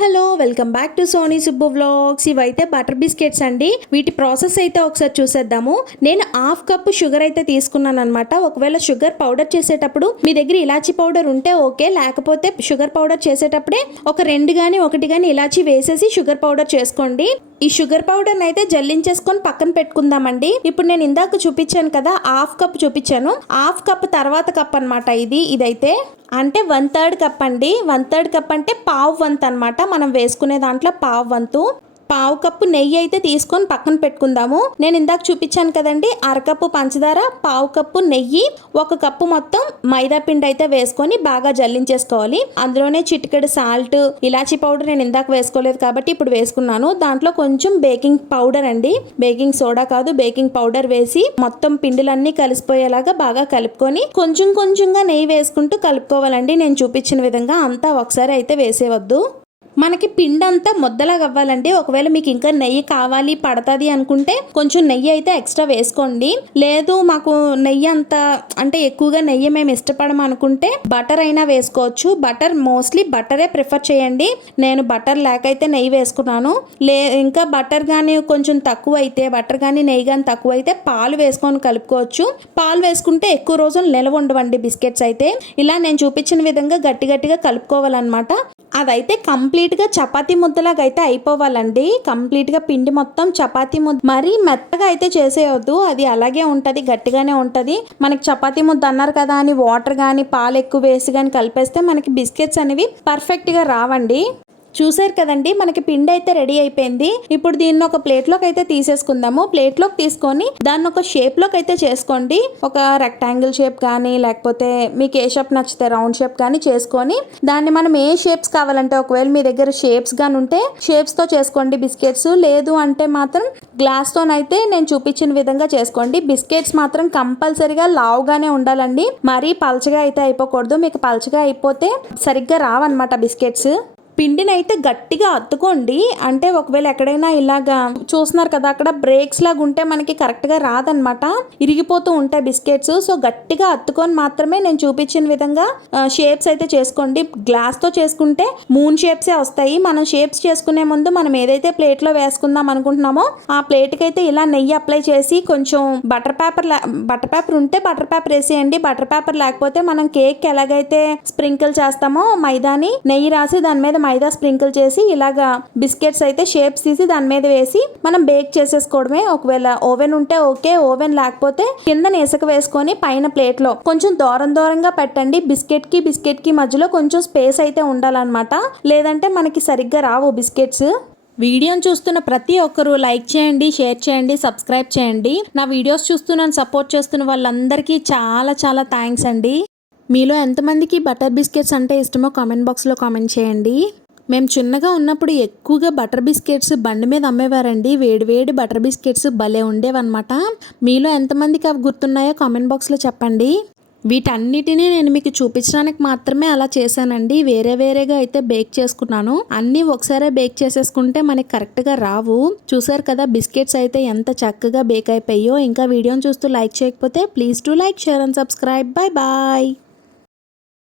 Hello welcome back to Sony Subbu vlogs. ఇవైతే butter biscuits అండి. వీటి ప్రాసెస్ అయితే ఒకసారి చూసేద్దాము. నేను హాఫ్ కప్ షుగర్ అయితే తీసుకున్నాను అనమాట. ఒకవేళ షుగర్ పౌడర్ చేసేటప్పుడు మీ దగ్గర ఇలాచీ పౌడర్ ఉంటే ఓకే, లేకపోతే షుగర్ పౌడర్ చేసేటప్పుడే ఒక 2 కానీ 1 కానీ ఇలాచీ వేసేసి షుగర్ పౌడర్ చేసుకోండి. ఈ షుగర్ పౌడర్ అయితే జల్లించేసుకొని పక్కన పెట్టుకుందామండి. ఇప్పుడు నేను ఇందాక చూపించాను కదా, హాఫ్ కప్ చూపించాను. హాఫ్ కప్ తర్వాత కప్ అనమాట ఇదైతే అంటే 1/3 కప్ అండి. 1/3 కప్ అంటే పావు వంతు అనమాట. మనం వేసుకునే దాంట్లో పావు వంతు. పావు కప్పు నెయ్యి అయితే తీసుకొని పక్కన పెట్టుకుందాము. నేను ఇందాక చూపించాను కదండి, అరకప్పు పంచదార, పావు కప్పు నెయ్యి, 1 కప్పు మొత్తం మైదా పిండి అయితే వేసుకొని బాగా జల్లించేసుకోవాలి. అందులోనే చిటికెడు సాల్ట్, ఇలాచీ పౌడర్ నేను ఇందాక వేసుకోలేదు కాబట్టి ఇప్పుడు వేసుకున్నాను. దాంట్లో కొంచెం బేకింగ్ పౌడర్ అండి, బేకింగ్ సోడా కాదు బేకింగ్ పౌడర్ వేసి మొత్తం పిండిలన్నీ కలిసిపోయేలాగా బాగా కలుపుకొని కొంచెం కొంచెంగా నెయ్యి వేసుకుంటూ కలుపుకోవాలండి. నేను చూపించిన విధంగా అంతా ఒకసారి అయితే వేసేవద్దు. మనకి పిండి అంతా ముద్దలాగా అవ్వాలండి. ఒకవేళ మీకు ఇంకా నెయ్యి కావాలి పడుతుంది అనుకుంటే కొంచెం నెయ్యి అయితే ఎక్స్ట్రా వేసుకోండి. లేదు మాకు నెయ్యి అంత అంటే ఎక్కువగా నెయ్యి మేము ఇష్టపడము అనుకుంటే బటర్ అయినా వేసుకోవచ్చు. బటర్ మోస్ట్లీ బటరే ప్రిఫర్ చేయండి. నేను బటర్ లేకైతే నెయ్యి వేసుకున్నాను. ఇంకా బటర్ కానీ కొంచెం తక్కువ అయితే, బటర్ కానీ నెయ్యి కానీ తక్కువ అయితే పాలు వేసుకొని కలుపుకోవచ్చు. పాలు వేసుకుంటే ఎక్కువ రోజులు నిల్వ ఉండవండి బిస్కెట్స్ అయితే. ఇలా నేను చూపించిన విధంగా గట్టిగా కలుపుకోవాలన్నమాట. అదైతే కంప్లీట్గా చపాతీ ముద్దలాగా అయితే అయిపోవాలండి. కంప్లీట్గా పిండి మొత్తం చపాతీ ముద్ద, మరీ మెత్తగా అయితే చేసేయవద్దు. అది అలాగే ఉంటుంది, గట్టిగానే ఉంటుంది. మనకి చపాతీ ముద్ద అన్నారు కదా అని వాటర్ కానీ పాలు ఎక్కువ వేసి కానీ కలిపేస్తే మనకి బిస్కెట్స్ అనేవి పర్ఫెక్ట్గా రావండి. చూసారు కదండి, మనకి పిండి అయితే రెడీ అయిపోయింది. ఇప్పుడు దీన్ని ఒక ప్లేట్లోకి అయితే తీసేసుకుందాము. ప్లేట్లోకి తీసుకొని దాన్ని ఒక షేప్లోకి అయితే చేసుకోండి. ఒక రెక్టాంగిల్ షేప్ కానీ లేకపోతే మీకు ఏ షేప్ నచ్చితే రౌండ్ షేప్ కానీ చేసుకొని దాన్ని మనం ఏ షేప్స్ కావాలంటే, ఒకవేళ మీ దగ్గర షేప్స్ కానీ ఉంటే షేప్స్తో చేసుకోండి బిస్కెట్స్. లేదు అంటే మాత్రం గ్లాస్తోనైతే నేను చూపించిన విధంగా చేసుకోండి. బిస్కెట్స్ మాత్రం కంపల్సరీగా లావుగానే ఉండాలండి. మరీ పలచగా అయితే అయిపోకూడదు. మీకు పలచగా అయిపోతే సరిగ్గా రావన్నమాట బిస్కెట్స్. పిండిని అయితే గట్టిగా అత్తుకోండి. అంటే ఒకవేళ ఎక్కడైనా ఇలాగా చూస్తున్నారు కదా, అక్కడ బ్రేక్స్ లాగా ఉంటే మనకి కరెక్ట్గా రాదనమాట, ఇరిగిపోతూ ఉంటాయి బిస్కెట్స్. సో గట్టిగా అత్తుకొని మాత్రమే నేను చూపించిన విధంగా షేప్స్ అయితే చేసుకోండి. గ్లాస్తో చేసుకుంటే మూన్ షేప్సే వస్తాయి. మనం షేప్స్ చేసుకునే ముందు మనం ఏదైతే ప్లేట్లో వేసుకుందాం అనుకుంటున్నామో ఆ ప్లేట్కి అయితే ఇలా నెయ్యి అప్లై చేసి కొంచెం బటర్ పేపర్ ఉంటే బటర్ పేపర్ వేసేయండి. బటర్ పేపర్ లేకపోతే మనం కేక్ ఎలాగైతే స్ప్రింకిల్ చేస్తామో మైదాని నెయ్యి రాసి దాని మీద మైదా స్ప్రింకిల్ చేసి ఇలాగా బిస్కెట్స్ అయితే షేప్స్ తీసి దాని మీద వేసి మనం బేక్ చేసేసుకోవడమే. ఒకవేళ ఓవెన్ ఉంటే ఓకే, ఓవెన్ లేకపోతే కింద ఇసుక వేసుకొని పైన ప్లేట్ లో కొంచెం దూరంగా పెట్టండి. బిస్కెట్ కి మధ్యలో కొంచెం స్పేస్ అయితే ఉండాలన్నమాట, లేదంటే మనకి సరిగ్గా రావు బిస్కెట్స్. వీడియోని చూస్తున్న ప్రతి ఒక్కరూ లైక్ చేయండి, షేర్ చేయండి, సబ్స్క్రైబ్ చేయండి. నా వీడియోస్ చూస్తున్నాను సపోర్ట్ చేస్తున్న వాళ్ళందరికీ చాలా చాలా థ్యాంక్స్ అండి. మీలో ఎంతమందికి బటర్ బిస్కెట్స్ అంటే ఇష్టమో కామెంట్ బాక్స్లో కామెంట్ చేయండి. మేము చిన్నగా ఉన్నప్పుడు ఎక్కువగా బటర్ బిస్కెట్స్ బండి మీద అమ్మేవారండి. వేడి బటర్ బిస్కెట్స్ భలే ఉండేవన్నమాట. మీలో ఎంతమందికి అవి గుర్తున్నాయో కామెంట్ బాక్స్లో చెప్పండి. వీటన్నిటినీ నేను మీకు చూపించడానికి మాత్రమే అలా చేశానండి. వేరేగా అయితే బేక్ చేసుకున్నాను. అన్నీ ఒకసారి బేక్ చేసేసుకుంటే మనకి కరెక్ట్గా రావు. చూసారు కదా బిస్కెట్స్ అయితే ఎంత చక్కగా బేక్ అయిపోయాయో. ఇంకా వీడియోని చూస్తూ లైక్ చేయకపోతే please to like, share and subscribe. Bye.